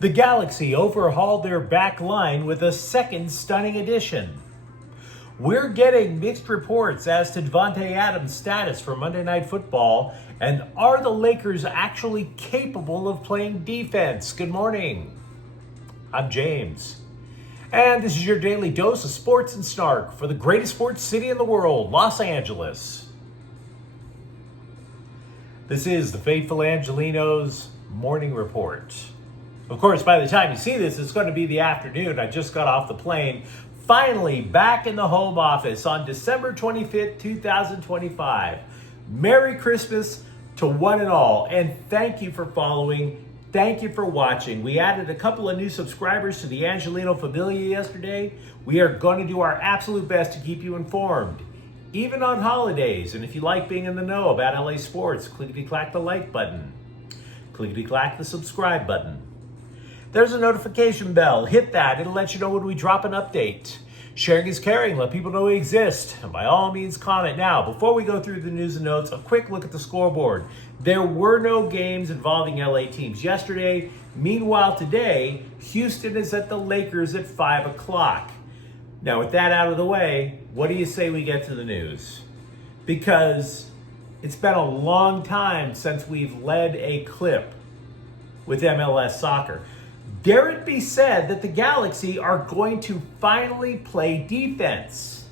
The Galaxy overhauled their back line with a second stunning addition. We're getting mixed reports as to Davante Adams' status for Monday Night Football, and are the Lakers actually capable of playing defense? Good morning. I'm James, and this is your daily dose of sports and snark for the greatest sports city in the world, Los Angeles. This is the faithful Angelenos morning report. Of course, by the time you see this, it's going to be the afternoon. I just got off the plane, finally back in the home office on December 25th, 2025. Merry Christmas to one and all, and thank you for following. Thank you for watching. We added a couple of new subscribers to the Angeleno Familia yesterday. We are going to do our absolute best to keep you informed, even on holidays. And if you like being in the know about LA sports, clickety-clack the like button. Clickety-clack the subscribe button. There's a notification bell. Hit that. It'll let you know when we drop an update. Sharing is caring. Let people know we exist. And by all means, comment. Now, before we go through the news and notes, a quick look at the scoreboard. There were no games involving LA teams yesterday. Meanwhile, today, Houston is at the Lakers at 5 o'clock. Now, with that out of the way, what do you say we get to the news? Because it's been a long time since we've led a clip with MLS soccer. Dare it be said that the Galaxy are going to finally play defense.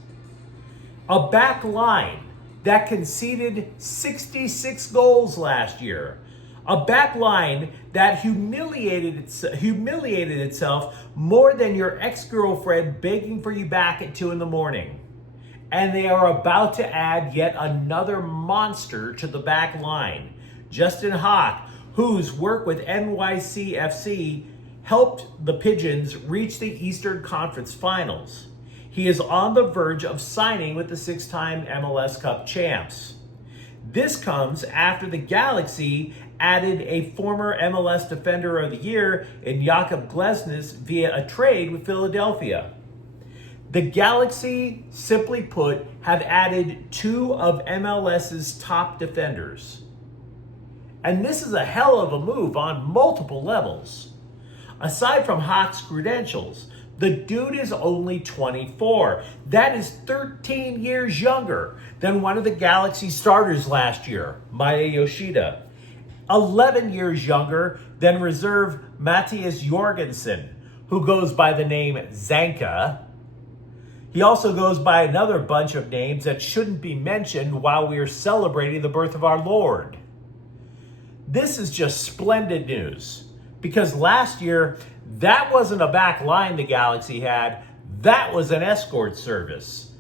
A back line that conceded 66 goals last year. A back line that humiliated itself more than your ex-girlfriend begging for you back at 2 a.m. And they are about to add yet another monster to the back line. Justin Hawk, whose work with NYCFC helped the Pigeons reach the Eastern Conference Finals. He is on the verge of signing with the six-time MLS Cup champs. This comes after the Galaxy added a former MLS Defender of the Year in Jakob Glesnes via a trade with Philadelphia. The Galaxy, simply put, have added two of MLS's top defenders. And this is a hell of a move on multiple levels. Aside from Hawk's credentials, the dude is only 24. That is 13 years younger than one of the Galaxy starters last year, Maya Yoshida. 11 years younger than reserve Matthias Jorgensen, who goes by the name Zanka. He also goes by another bunch of names that shouldn't be mentioned while we are celebrating the birth of our Lord. This is just splendid news, because last year, that wasn't a back line the Galaxy had. That was an escort service.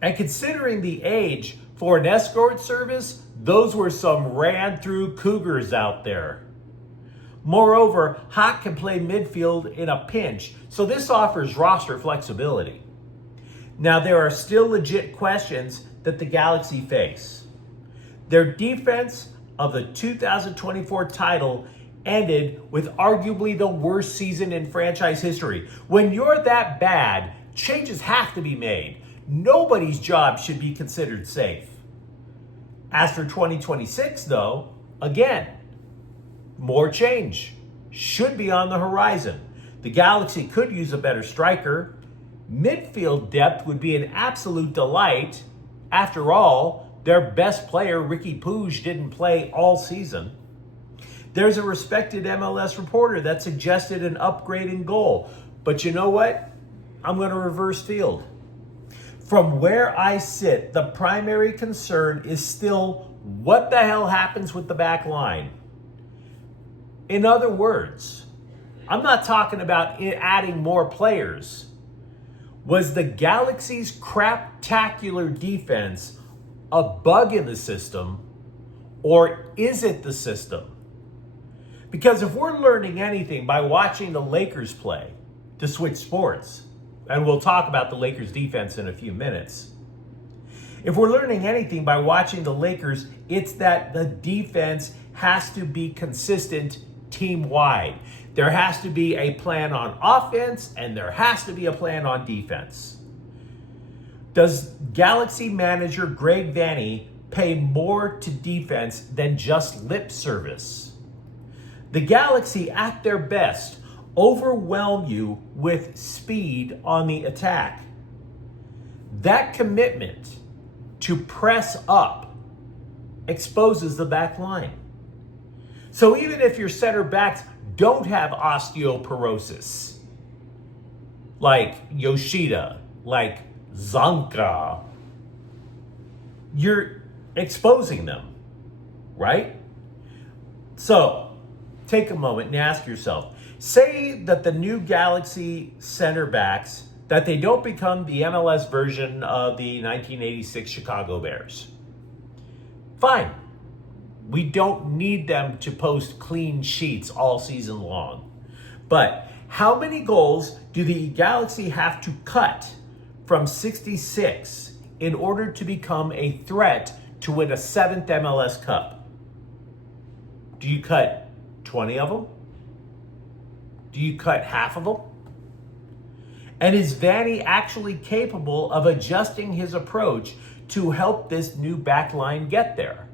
And considering the age for an escort service, those were some ran-through cougars out there. Moreover, Hawk can play midfield in a pinch, so this offers roster flexibility. Now, there are still legit questions that the Galaxy face. Their defense of the 2024 title ended with arguably the worst season in franchise history. When you're that bad, changes have to be made. Nobody's job should be considered safe. As for 2026, though, again, more change should be on the horizon. The Galaxy could use a better striker. Midfield depth would be an absolute delight. After all, their best player, Ricky Puig, didn't play all season. There's a respected MLS reporter that suggested an upgrade in goal. But you know what? I'm going to reverse field. From where I sit, the primary concern is still what the hell happens with the back line. In other words, I'm not talking about adding more players. Was the Galaxy's craptacular defense a bug in the system, or is it the system? Because if we're learning anything by watching the Lakers play, to switch sports, and we'll talk about the Lakers defense in a few minutes. If we're learning anything by watching the Lakers, it's that the defense has to be consistent team-wide. There has to be a plan on offense, and there has to be a plan on defense. Does Galaxy manager Greg Vanney pay more to defense than just lip service? The Galaxy, at their best, overwhelm you with speed on the attack. That commitment to press up exposes the back line. So even if your center backs don't have osteoporosis, like Yoshida, like Zanka, you're exposing them, right? So take a moment and ask yourself, say that the new Galaxy center backs, that they don't become the MLS version of the 1986 Chicago Bears. Fine. We don't need them to post clean sheets all season long. But how many goals do the Galaxy have to cut from 66 in order to become a threat to win a 7th MLS Cup? Do you cut 20 of them? Do you cut half of them? And is Vanny actually capable of adjusting his approach to help this new back line get there?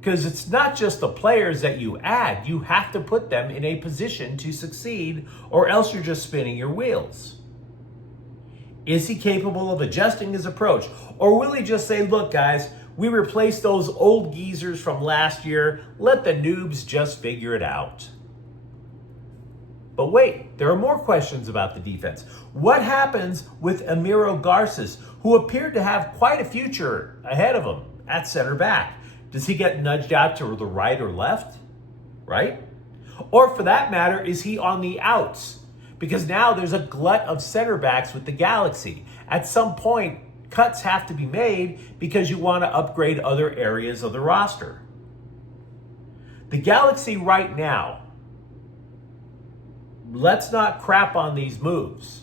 Because it's not just the players that you add, you have to put them in a position to succeed, or else you're just spinning your wheels. Is he capable of adjusting his approach? Or will he just say, look guys, we replaced those old geezers from last year, let the noobs just figure it out? But wait, there are more questions about the defense. What happens with Emiro Garces, who appeared to have quite a future ahead of him at center back? Does he get nudged out to the right or left? Right? Or for that matter, is he on the outs? Because now there's a glut of center backs with the Galaxy. At some point, cuts have to be made because you want to upgrade other areas of the roster. The Galaxy right now, let's not crap on these moves.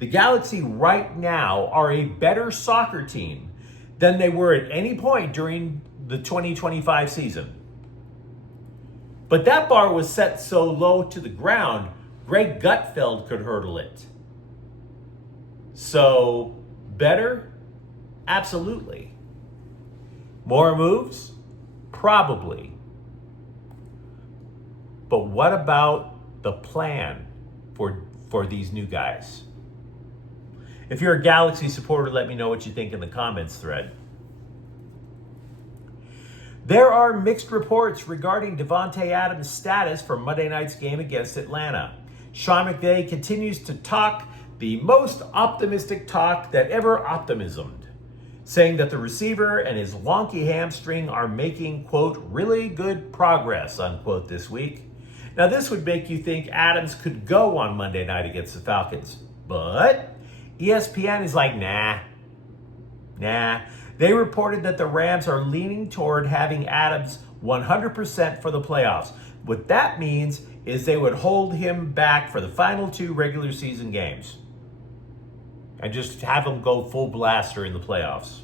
The Galaxy right now are a better soccer team than they were at any point during the 2025 season. But that bar was set so low to the ground, Greg Gutfeld could hurdle it. So, better? Absolutely. More moves? Probably. But what about the plan for these new guys? If you're a Galaxy supporter, let me know what you think in the comments thread. There are mixed reports regarding Davante Adams' status for Monday night's game against Atlanta. Sean McVay continues to talk the most optimistic talk that ever optimismed, saying that the receiver and his wonky hamstring are making, quote, really good progress, unquote, this week. Now, this would make you think Adams could go on Monday night against the Falcons, but ESPN is like, nah. They reported that the Rams are leaning toward having Adams 100% for the playoffs. What that means is they would hold him back for the final 2 regular season games and just have him go full blast during the playoffs.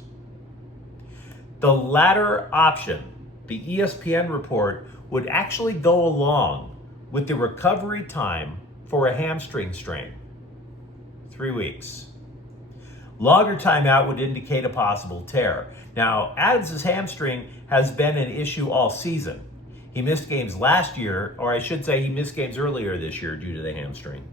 The latter option, the ESPN report, would actually go along with the recovery time for a hamstring strain. 3 weeks. Longer timeout would indicate a possible tear. Now, Adams' hamstring has been an issue all season. He missed games last year, or I should say he missed games earlier this year due to the hamstring.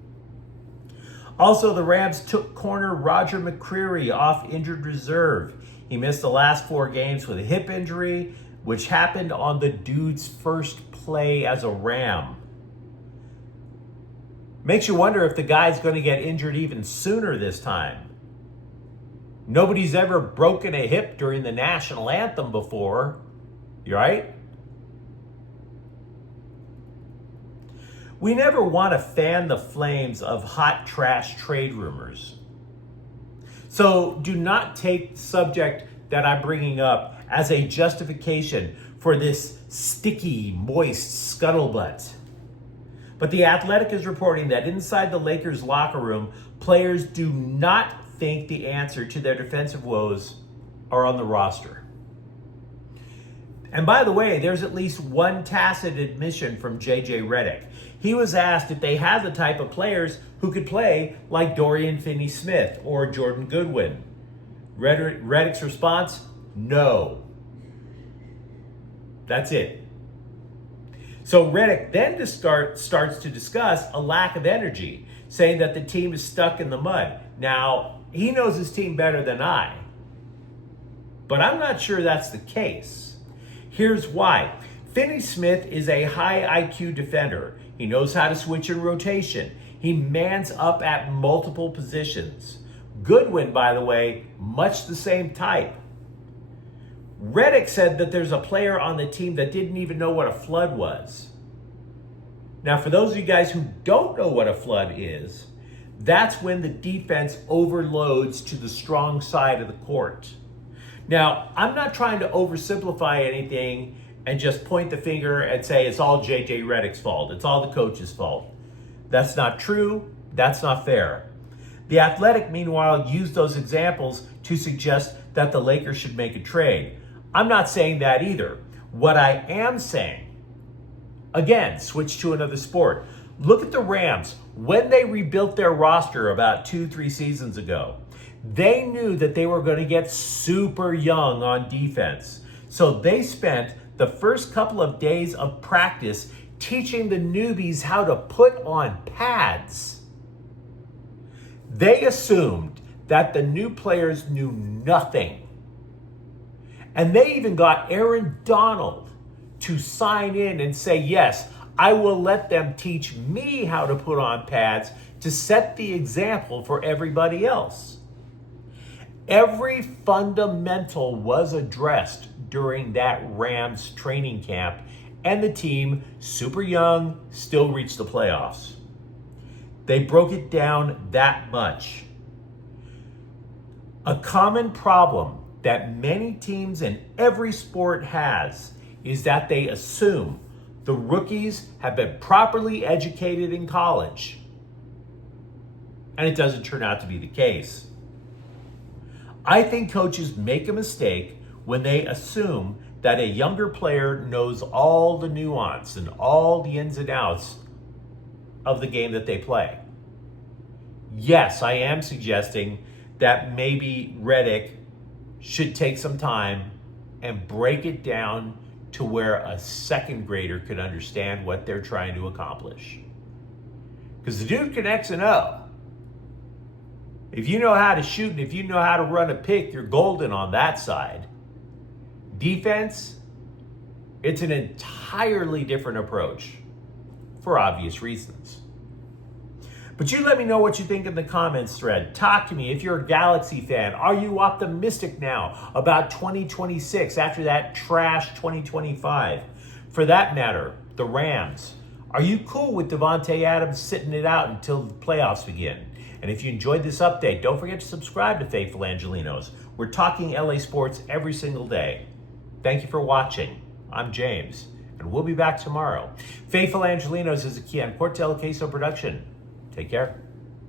Also, the Rams took corner Roger McCreary off injured reserve. He missed the last 4 games with a hip injury, which happened on the dude's first play as a Ram. Makes you wonder if the guy's going to get injured even sooner this time. Nobody's ever broken a hip during the national anthem before, right? We never want to fan the flames of hot trash trade rumors. So do not take the subject that I'm bringing up as a justification for this sticky, moist scuttlebutt. But The Athletic is reporting that inside the Lakers locker room, players do not think the answer to their defensive woes are on the roster. And by the way, there's at least one tacit admission from JJ Redick. He was asked if they had the type of players who could play like Dorian Finney-Smith or Jordan Goodwin. Redick's response, no. That's it. So Reddick then starts to discuss a lack of energy, saying that the team is stuck in the mud. Now, he knows his team better than I, but I'm not sure that's the case. Here's why. Finney Smith is a high IQ defender. He knows how to switch in rotation. He mans up at multiple positions. Goodwin, by the way, much the same type. Reddick said that there's a player on the team that didn't even know what a flood was. Now, for those of you guys who don't know what a flood is, that's when the defense overloads to the strong side of the court. Now, I'm not trying to oversimplify anything and just point the finger and say it's all JJ Reddick's fault. It's all the coach's fault. That's not true. That's not fair. The Athletic, meanwhile, used those examples to suggest that the Lakers should make a trade. I'm not saying that either. What I am saying, again, switch to another sport. Look at the Rams. When they rebuilt their roster about 2-3 seasons ago, they knew that they were going to get super young on defense. So they spent the first couple of days of practice teaching the newbies how to put on pads. They assumed that the new players knew nothing. And they even got Aaron Donald to sign in and say, yes, I will let them teach me how to put on pads to set the example for everybody else. Every fundamental was addressed during that Rams training camp, and the team, super young, still reached the playoffs. They broke it down that much. A common problem that many teams in every sport has is that they assume the rookies have been properly educated in college. And it doesn't turn out to be the case. I think coaches make a mistake when they assume that a younger player knows all the nuance and all the ins and outs of the game that they play. Yes, I am suggesting that maybe Reddick should take some time and break it down to where a second grader could understand what they're trying to accomplish. Because the dude can X and O. If you know how to shoot and if you know how to run a pick, you're golden on that side. Defense, it's an entirely different approach for obvious reasons. But you let me know what you think in the comments thread. Talk to me if you're a Galaxy fan. Are you optimistic now about 2026 after that trash 2025? For that matter, the Rams. Are you cool with Davante Adams sitting it out until the playoffs begin? And if you enjoyed this update, don't forget to subscribe to Faithful Angelenos. We're talking LA sports every single day. Thank you for watching. I'm James, and we'll be back tomorrow. Faithful Angelenos is a Kian Cortel Queso production. Take care.